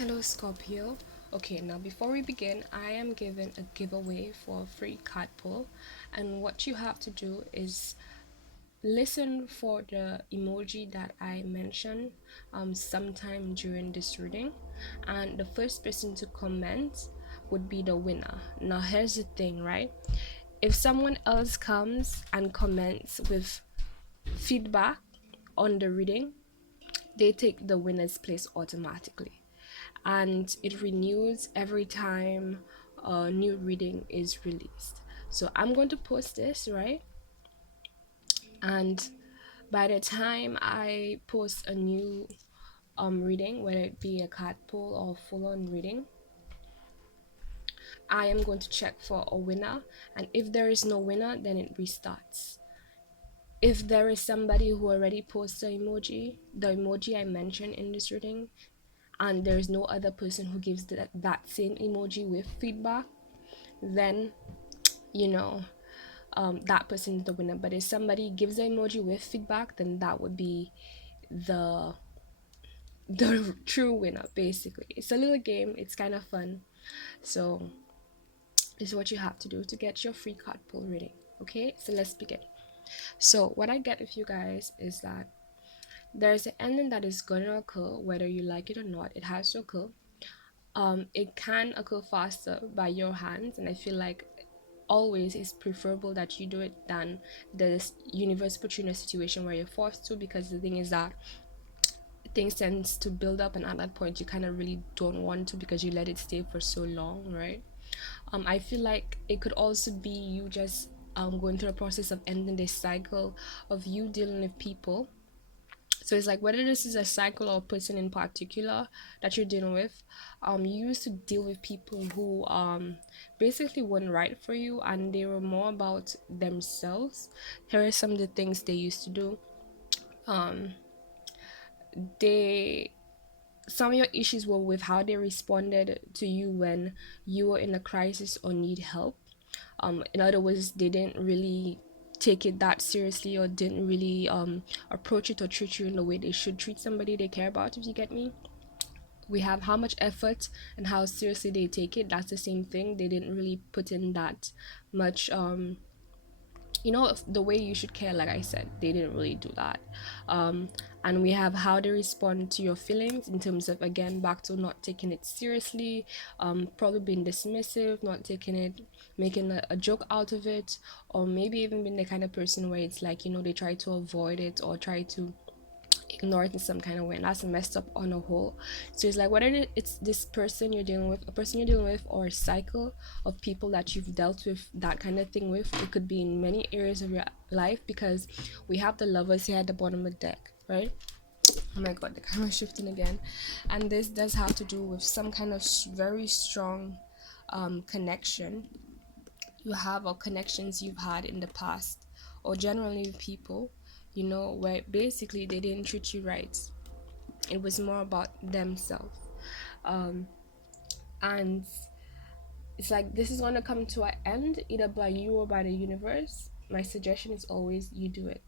Hello, Scorpio. Okay, now before we begin, I am giving a giveaway for a free card pull, and what you have to do is listen for the emoji that I mentioned sometime during this reading, and the first person to comment would be the winner. Now, here's the thing, right? If someone else comes and comments with feedback on the reading, they take the winner's place automatically, and it renews every time a new reading is released. So I'm going to post this, right? And by the time I post a new reading, whether it be a card pull or full on reading, I am going to check for a winner, and if there is no winner, then it restarts. If there is somebody who already posted the emoji I mentioned in this reading, and there is no other person who gives that same emoji with feedback, then you know that person is the winner. But if somebody gives the emoji with feedback, then that would be the true winner. Basically, it's a little game, it's kind of fun. So this is what you have to do to get your free card pull reading. Okay, so let's begin. So what I get with you guys is that there's an ending that is going to occur whether you like it or not. It has to occur. It can occur faster by your hands, and I feel like always it's preferable that you do it than the universe put you in a situation where you're forced to, because the thing is that things tends to build up, and at that point you kind of really don't want to because you let it stay for so long, right? I feel like it could also be you just going through a process of ending this cycle of you dealing with people. So it's like whether this is a cycle or a person in particular that you're dealing with, you used to deal with people who basically weren't right for you, and they were more about themselves. Here are some of the things they used to do. Um, they some of your issues were with how they responded to you when you were in a crisis or need help. In other words, they didn't really take it that seriously, or didn't really approach it or treat you in the way they should treat somebody they care about, if you get me. We have how much effort and how seriously they take it. That's the same thing. They didn't really put in that much the way you should care. Like I said, they didn't really do that. And we have how they respond to your feelings in terms of, again, back to not taking it seriously, probably being dismissive, not taking it, making a joke out of it, or maybe even being the kind of person where it's like, they try to avoid it or try to ignore it in some kind of way, and that's messed up on a whole. So it's like whether it's this person you're dealing with, a person you're dealing with, or a cycle of people that you've dealt with that kind of thing with. It could be in many areas of your life, because we have the lovers here at the bottom of the deck, right? Oh my god, the camera's shifting again. And this does have to do with some kind of very strong connection you have, or connections you've had in the past, or generally with people, where basically they didn't treat you right. It was more about themselves. Um, and it's like this is going to come to an end either by you or by the universe. My suggestion is always you do it.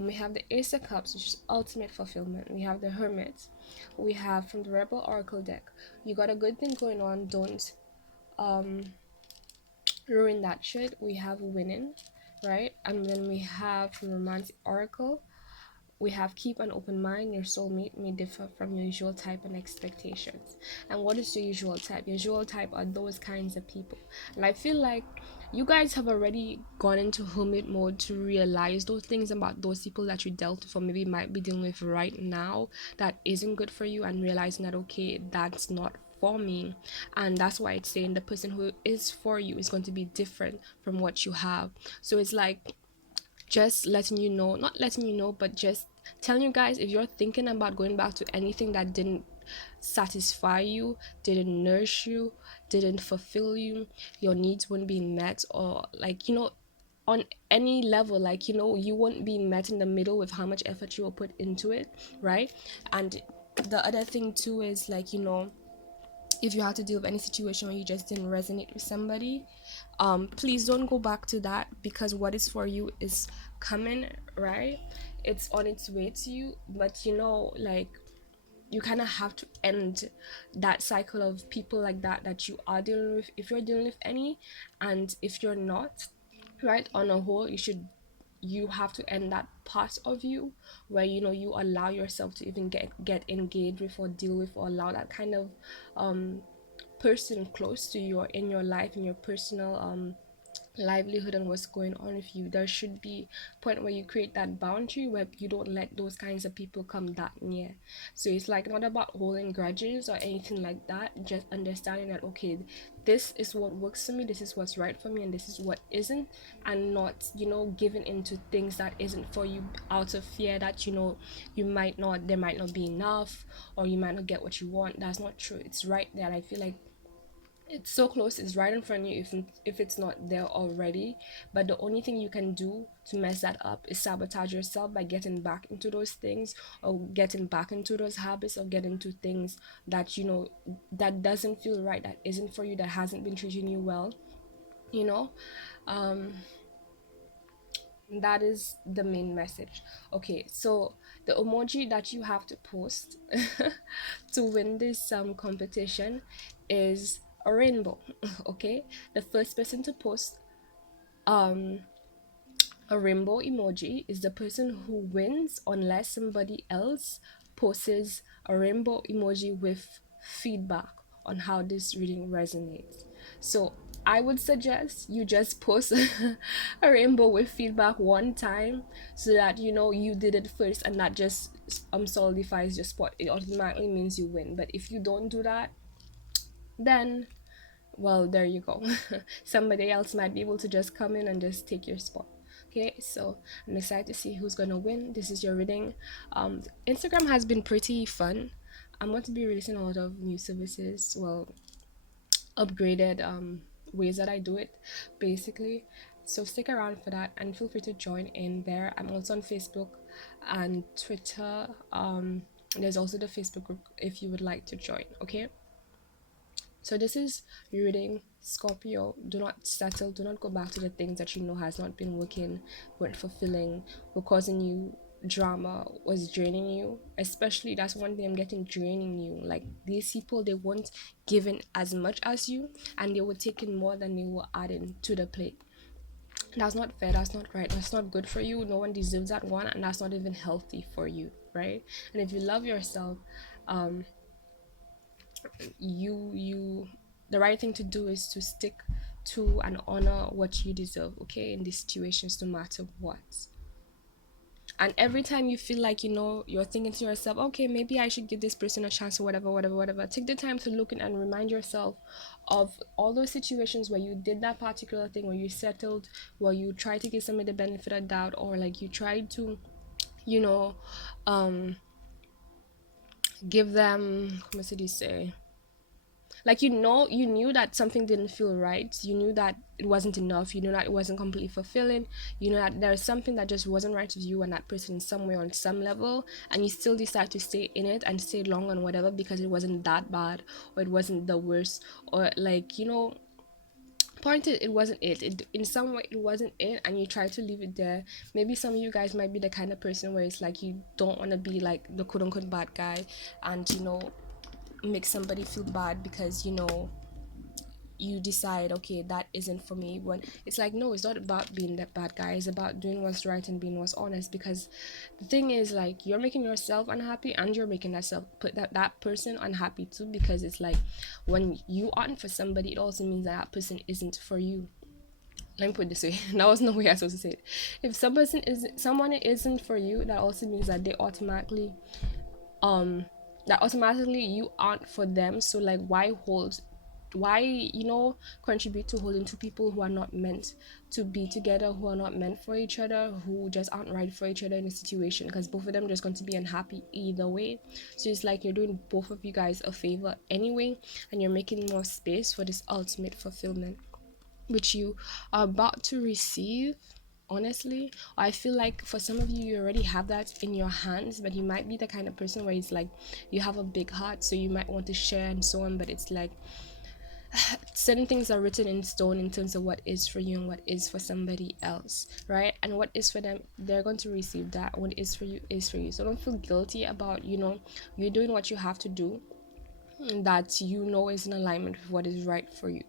We have the Ace of Cups, which is ultimate fulfillment. We have the Hermit. We have from the Rebel Oracle deck. You got a good thing going on. Don't um, ruin that shit. We have winning, right? And then we have from Romantic Oracle, we have keep an open mind. Your soulmate may differ from your usual type and expectations. And what is your usual type? Your usual type are those kinds of people. And I feel like you guys have already gone into hermit mode to realize those things about those people that you dealt with, or maybe might be dealing with right now, that isn't good for you, and realizing that, okay, that's not for me. And that's why it's saying the person who is for you is going to be different from what you have. So it's like just letting you know, not letting you know, but just telling you guys, if you're thinking about going back to anything that didn't satisfy you, didn't nourish you, didn't fulfill you, your needs wouldn't be met, or like, on any level, like, you won't be met in the middle with how much effort you will put into it, right? And the other thing too is like, if you have to deal with any situation where you just didn't resonate with somebody, please don't go back to that, because what is for you is coming, right? It's on its way to you. But like, you kind of have to end that cycle of people like that you are dealing with, if you're dealing with any. And if you're not, right, on a whole, you have to end that part of you where, you know, you allow yourself to even get engaged with or deal with, or allow that kind of person close to you or in your life, in your personal livelihood and what's going on with you. There should be a point where you create that boundary where you don't let those kinds of people come that near. So it's like not about holding grudges or anything like that, just understanding that, okay, this is what works for me, this is what's right for me, and this is what isn't. And not, you know, giving into things that isn't for you out of fear that, you know, there might not be enough, or you might not get what you want. That's not true. It's right there. I feel like it's so close, it's right in front of you, if it's not there already. But the only thing you can do to mess that up is sabotage yourself by getting back into those things, or getting back into those habits, or getting into things that, you know, that doesn't feel right, that isn't for you, that hasn't been treating you well, you know. um that is the main message. Okay, so the emoji that you have to post to win this competition is a rainbow. Okay, the first person to post um a rainbow emoji is the person who wins, unless somebody else posts a rainbow emoji with feedback on how this reading resonates. So I would suggest you just post a rainbow with feedback one time, so that, you know, you did it first, and that just solidifies your spot. It automatically means you win. But if you don't do that, then, well, there you go. Somebody else might be able to just come in and just take your spot. Okay, so I'm excited to see who's gonna win. This is your reading. Instagram has been pretty fun. I'm going to be releasing a lot of new services, well, upgraded ways that I do it, basically. So stick around for that, and feel free to join in there. I'm also on Facebook and Twitter. There's also the Facebook group if you would like to join. Okay, so this is your reading, Scorpio. Do not settle. Do not go back to the things that you know has not been working, weren't fulfilling, were causing you drama, was draining you. Especially, that's one thing I'm getting, draining you. Like, these people, they weren't giving as much as you, and they were taking more than they were adding to the plate. That's not fair. That's not right. That's not good for you. No one deserves that one, and that's not even healthy for you, right? And if you love yourself, um, you the right thing to do is to stick to and honor what you deserve, okay, in these situations, no matter what. And every time you feel like, you know, you're thinking to yourself, okay, maybe I should give this person a chance, or whatever, take the time to look in and remind yourself of all those situations where you did that particular thing, where you settled, where you tried to give somebody the benefit of doubt, or like you tried to, you know, give them, what did you say, like, you know, you knew that something didn't feel right, you knew that it wasn't enough, you knew that it wasn't completely fulfilling, you know that there's something that just wasn't right with you and that person in some way, on some level, and you still decide to stay in it and stay long on whatever, because it wasn't that bad, or it wasn't the worst, or like, you know, point it wasn't it in some way, it wasn't it, and you try to leave it there. Maybe some of you guys might be the kind of person where it's like you don't want to be like the quote-unquote bad guy, and, you know, make somebody feel bad because, you know, you decide, okay, that isn't for me. When it's like, no, it's not about being that bad guy, it's about doing what's right and being what's honest. Because the thing is, like, you're making yourself unhappy, and you're making that person unhappy too, because it's like, when you aren't for somebody, it also means that person isn't for you. Let me put it this way. That was no way I was supposed to say it. If someone isn't for you, that also means that they automatically you aren't for them. So like, why, you know, contribute to holding two people who are not meant to be together, who are not meant for each other, who just aren't right for each other in a situation, because both of them are just going to be unhappy either way. So it's like you're doing both of you guys a favor anyway, and you're making more space for this ultimate fulfillment, which you are about to receive. Honestly, I feel like for some of you, you already have that in your hands, but you might be the kind of person where it's like, you have a big heart, so you might want to share and so on, but it's like, certain things are written in stone in terms of what is for you and what is for somebody else, right? And what is for them, they're going to receive that. What is for you is for you. So don't feel guilty about, you're doing what you have to do, that is in alignment with what is right for you,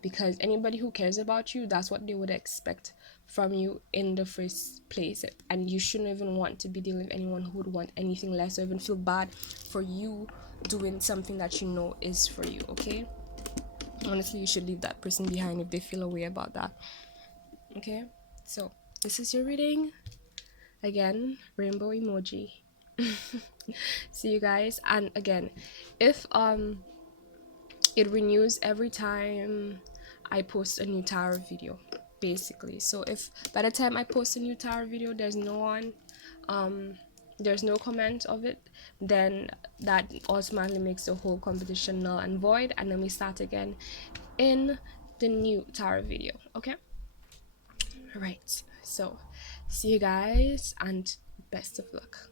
because anybody who cares about you, that's what they would expect from you in the first place. And you shouldn't even want to be dealing with anyone who would want anything less, or even feel bad for you doing something that is for you. Okay, honestly, you should leave that person behind if they feel a way about that. Okay, so this is your reading. Again, rainbow emoji. See you guys. And again, if it renews every time I post a new tarot video, basically. So if by the time I post a new tarot video there's no comment of it, then that automatically makes the whole competition null and void, and then we start again in the new tarot video. Okay, all right, so see you guys and best of luck.